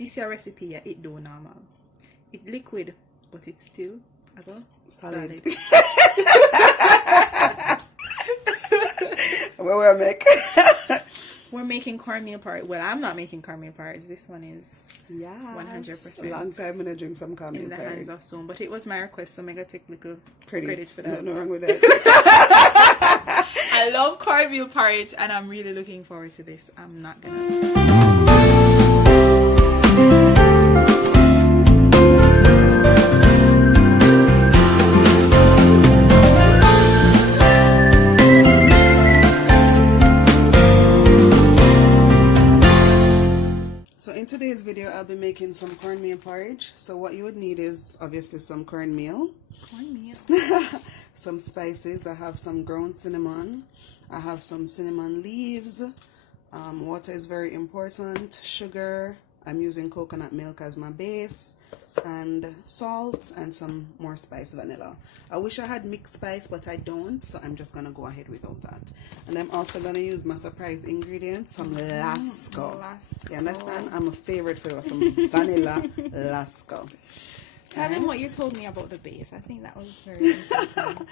this your recipe, yeah, it do normal. It liquid, but it's still solid. What will I make? We're making cornmeal porridge. Well, I'm not making cornmeal porridge. This one is 100%. A long time when I drink some cornmeal in the porridge. hands of Stone, but it was my request, so I'm gonna take little credits for that. No wrong with that. I love cornmeal porridge, and I'm really looking forward to this. I'm not gonna. So in today's video, I'll be making some cornmeal porridge. So what you would need is obviously some cornmeal. Some spices. I have some ground cinnamon. I have some cinnamon leaves. Water is very important. Sugar. I'm using coconut milk as my base. And salt and some more spice, vanilla. I wish I had mixed spice, but I don't, so I'm just gonna go ahead without that. And I'm also gonna use my surprise ingredient, some lasco. You understand? I'm a favorite for some vanilla lasco. Tell them what you told me about the base. I think that was very important.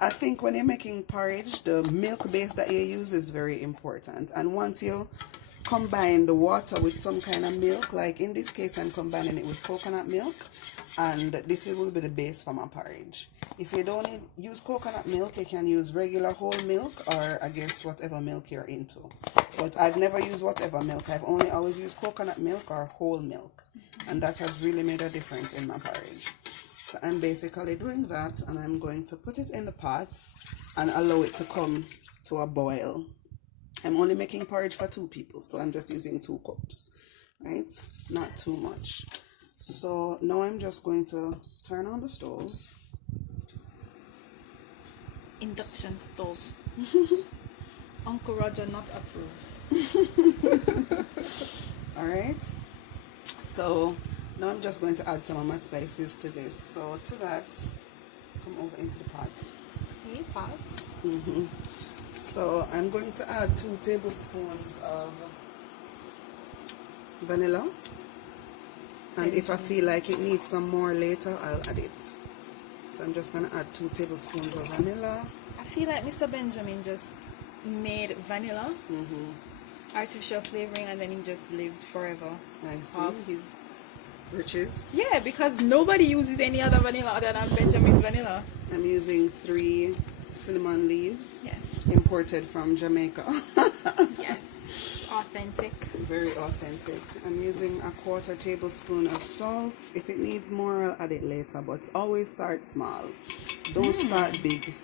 I think when you're making porridge, the milk base that you use is very important. And once you combine the water with some kind of milk, like in this case I'm combining it with coconut milk, and this will be the base for my porridge. If you don't use coconut milk, you can use regular whole milk, or I guess whatever milk you're into. But I've never used whatever milk. I've only always used coconut milk or whole milk, and that has really made a difference in my porridge. So I'm basically doing that, and I'm going to put it in the pot and allow it to come to a boil. I'm only making porridge for 2 people, so I'm just using 2 cups, right? Not too much. So now I'm just going to turn on the stove. Induction stove. Uncle Roger not approved. Alright, so now I'm just going to add some of my spices to this. So to that, come over into the pot. Hey, pot. So I'm going to add 2 tablespoons of vanilla, and if I feel like it needs some more later, I'll add it. So I'm just going to add 2 tablespoons of vanilla. I feel like Mr. Benjamin just made vanilla, artificial flavoring, and then he just lived forever off his riches. Yeah, because nobody uses any other vanilla other than Benjamin's vanilla. I'm using 3 cinnamon leaves, yes, imported from Jamaica. Yes, authentic, very authentic. I'm using a 1/4 tablespoon of salt. If it needs more, I'll add it later, but always start small, don't start big.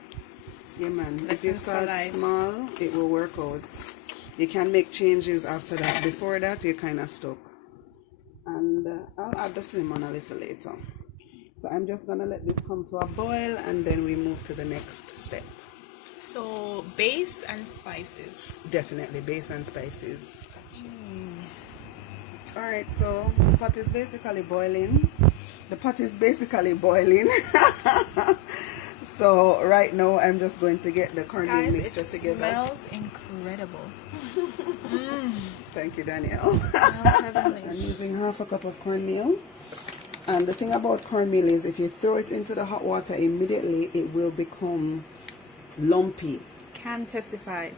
Yeah man, if you start small, it will work out. You can make changes after that. Before that, you're kind of stuck. And I'll add the cinnamon a little later. So I'm just gonna let this come to a boil, and then we move to the next step. So base and spices. Definitely base and spices. Alright, so the pot is basically boiling. So right now I'm just going to get the cornmeal mixture together. It smells incredible. Thank you, Danielle. I'm using 1/2 cup of cornmeal. And the thing about cornmeal is if you throw it into the hot water immediately, it will become lumpy. Can testify.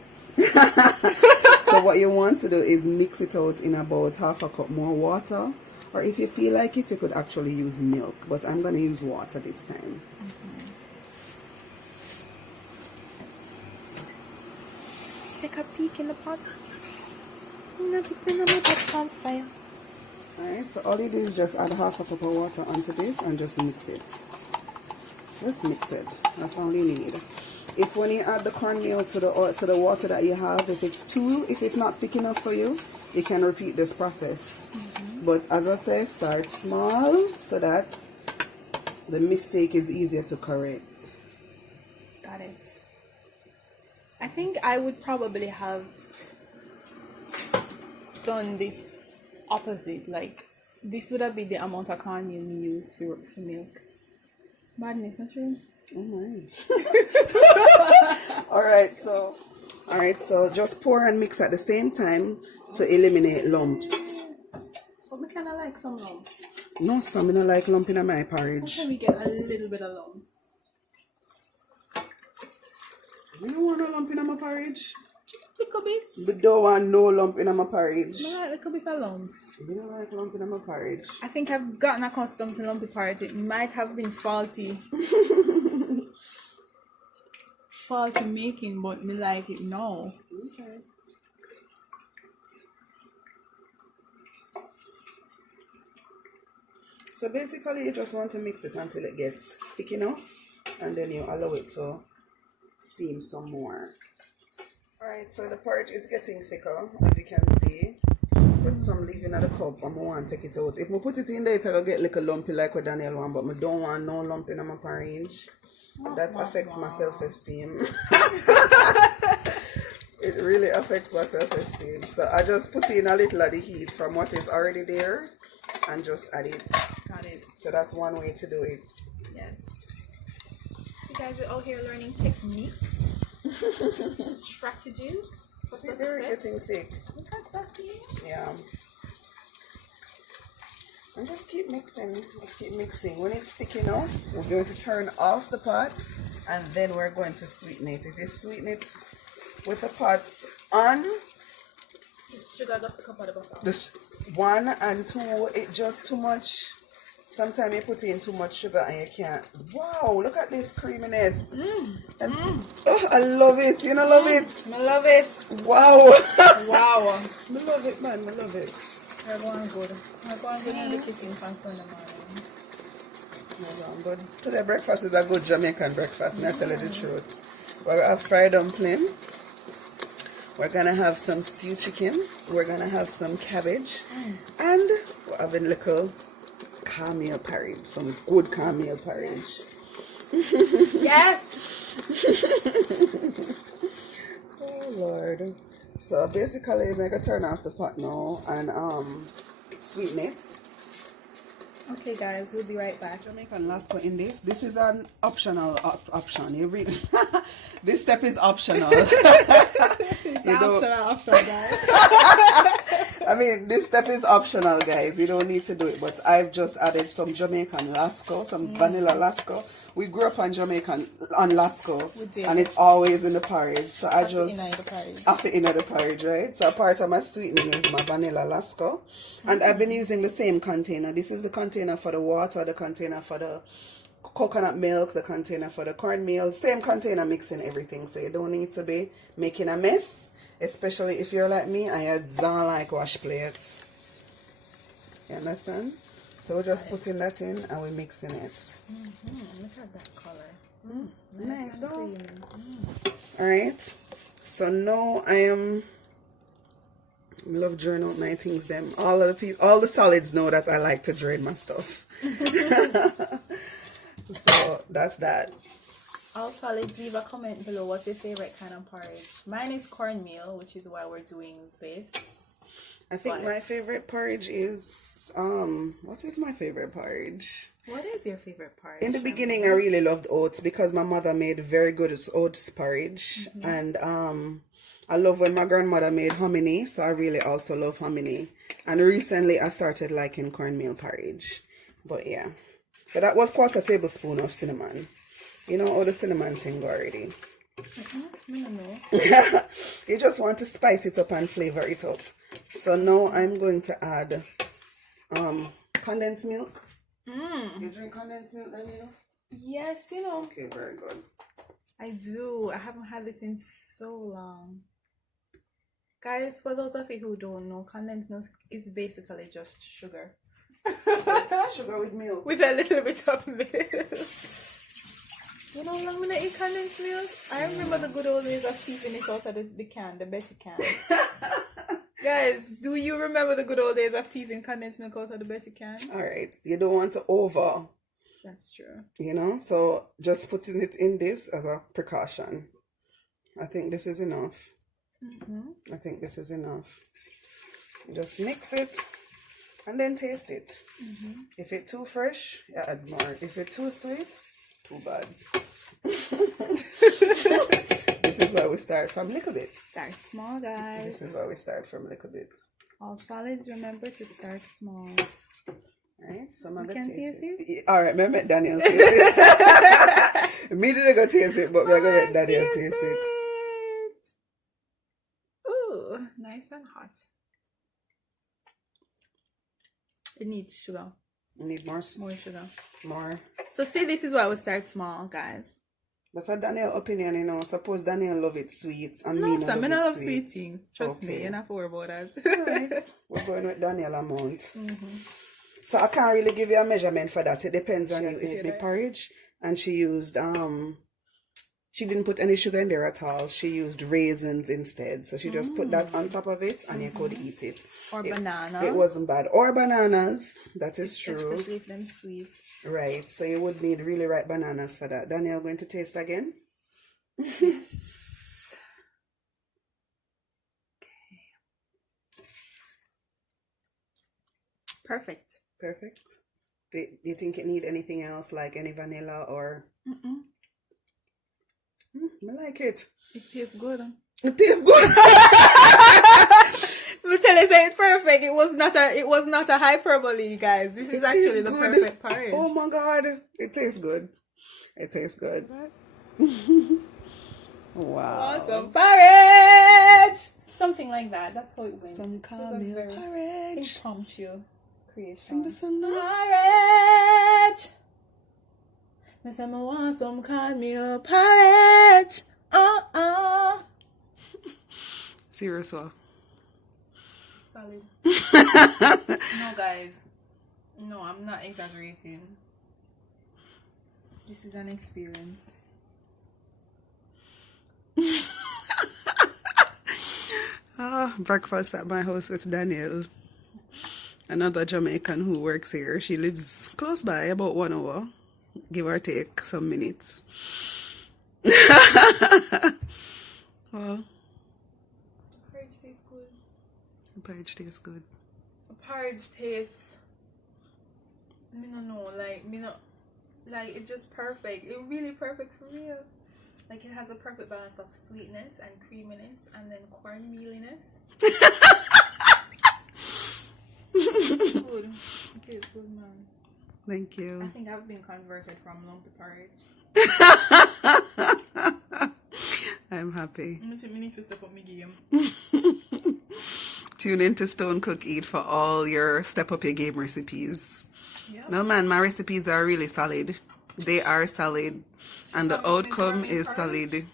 So what you want to do is mix it out in about 1/2 cup more water. Or if you feel like it, you could actually use milk. But I'm going to use water this time. Take a peek in the pot. On fire. Alright, so all you do is just add 1/2 cup of water onto this and just mix it. Just mix it. That's all you need. If when you add the cornmeal to the water that you have, if it's not thick enough for you, you can repeat this process. But as I say, start small so that the mistake is easier to correct. Got it. I think I would probably have done this opposite. Like, this would have been the amount of cornmeal we use for milk. Madness, not true? Oh my. Alright, so just pour and mix at the same time to eliminate lumps. But we kind of like some lumps. No, some I don't like lumping in my porridge. Can we get a little bit of lumps? You don't want no lumping in my porridge? Just a little bit. We don't want no lumping in my porridge. I like a little bit of lumps. We don't like lumping in my porridge. I think I've gotten accustomed to lumpy porridge. It might have been faulty. Faulty making, but me like it now. Okay. So basically you just want to mix it until it gets thick enough, and then you allow it to steam some more. Alright, so the porridge is getting thicker, as you can see. Put some leaving at the cup and I want to take it out. If I put it in there, it's going to get like a lumpy like what Daniel want, but I don't want no lumping in my porridge. That affects my self-esteem. It really affects my self-esteem. So I just put in a little of the heat from what is already there and just add it. Got it. So that's one way to do it. Yes. So guys, we're out here learning techniques, strategies for See, they're getting thick. Look at that here. Yeah. And just keep mixing. Just keep mixing. When it's thick enough, we're going to turn off the pot and then we're going to sweeten it. If you sweeten it with the pot on, This sugar just a cup of the butter. this 1 and 2, it just too much. Sometimes you put in too much sugar and you can't. Wow, look at this creaminess. Oh, I love it. You know, love it. I love it. Wow. Wow. I love it, man. I love it. We're going good. We're going good in the kitchen for Sunday morning. But today breakfast is a good Jamaican breakfast, and I tell you the truth. We're gonna have fried dumpling. We're gonna have some stewed chicken. We're gonna have some cabbage, and we're having little cornmeal porridge, some good cornmeal porridge. Yes. Oh Lord. So basically, make a turn off the pot now and sweeten it. Okay, guys, we'll be right back. Jamaican lasco in this. This is an optional option. You read. This step is optional. Optional, guys. I mean, this step is optional, guys. You don't need to do it. But I've just added some Jamaican lasco, some vanilla lasco. We grew up on Jamaican on lasco, and it's always in the porridge. So I just after in the porridge, right? So part of my sweetening is my vanilla lasco, and I've been using the same container. This is the container for the water, the container for the coconut milk, the container for the cornmeal. Same container mixing everything, so you don't need to be making a mess. Especially if you're like me, I don't like wash plates. You understand? So we're just putting that in and we're mixing it. Look at that color. Nice, though. Alright. So now I love drain out my things. Them all the solids know that I like to drain my stuff. So that's that. All solids, leave a comment below. What's your favorite kind of porridge? Mine is cornmeal, which is why we're doing this. I think my favorite porridge is what is my favorite porridge? What is your favorite porridge? In the beginning, I really loved oats because my mother made very good oats porridge, and I love when my grandmother made hominy, so I really also love hominy. And recently, I started liking cornmeal porridge. But yeah, but that was 1/4 tablespoon of cinnamon. You know all the cinnamon thing already. No. You just want to spice it up and flavor it up. So now I'm going to add condensed milk. You drink condensed milk, Daniel? Yes, you know. Okay, very good. I do. I haven't had this in so long. Guys, for those of you who don't know, condensed milk is basically just sugar. It's sugar with milk. With a little bit of milk. You know how long when I eat condensed milk? I remember the good old days of keeping it out of the can, the Betty can. Guys, do you remember the good old days of keeping condensed milk out of the Betty can? Alright, you don't want to over. That's true. You know, so just putting it in this as a precaution. I think this is enough. I think this is enough. Just mix it and then taste it. If it's too fresh, you add more. If it's too sweet, too bad. This is why we start from little bits. Start small, guys. This is why we start from little bits. All solids, remember to start small. Right, so I'm gonna can taste taste it. All right, me make Daniel taste it. Me didn't go taste it, but we're gonna let Daniel taste it. Ooh, nice and hot. It needs sugar. You need more sugar. More. So see, this is why we start small, guys. That's a Daniel opinion, you know. Suppose Daniel love it sweet and No, me Sam, I love love it sweet things. Trust me, you're not worried about that. Alright, we're going with Daniel amount. So I can't really give you a measurement for that. It depends on you. It made porridge, and she used she didn't put any sugar in there at all. She used raisins instead. So she just put that on top of it, and you could eat it. Or bananas. It wasn't bad. Or bananas. That is true. Especially if them sweet. Right. So you would need really ripe bananas for that. Danielle, going to taste again? Yes. Okay. Perfect. Perfect. Do you think it need anything else, like any vanilla or? I like it. It tastes good. It tastes good. But tell you, say it's perfect. It was not a hyperbole, guys. This is actually the perfect porridge. Oh my god, it tastes good. It tastes good. Wow. Awesome porridge. Something like that. That's how it went. Some cornmeal porridge. Impromptu creation. Sing the song now. Porridge. Me say me want some cornmeal porridge. Serious one. Solid. No, guys. No, I'm not exaggerating. This is an experience. Breakfast at my house with Danielle, another Jamaican who works here. She lives close by, about 1 hour, give or take some minutes. Well, Porridge tastes good. the porridge tastes good. The porridge tastes. Me no know, like it's just perfect. It's really perfect for real. Like it has a perfect balance of sweetness and creaminess, and then cornmealiness. Good. It tastes good, man. Thank you. I think I've been converted from lumpy porridge. I'm happy. I need to step up my game. Tune into Stone Cook Eat for all your step up your game recipes. Yep. No man, my recipes are really solid. They are solid, and the outcome is solid.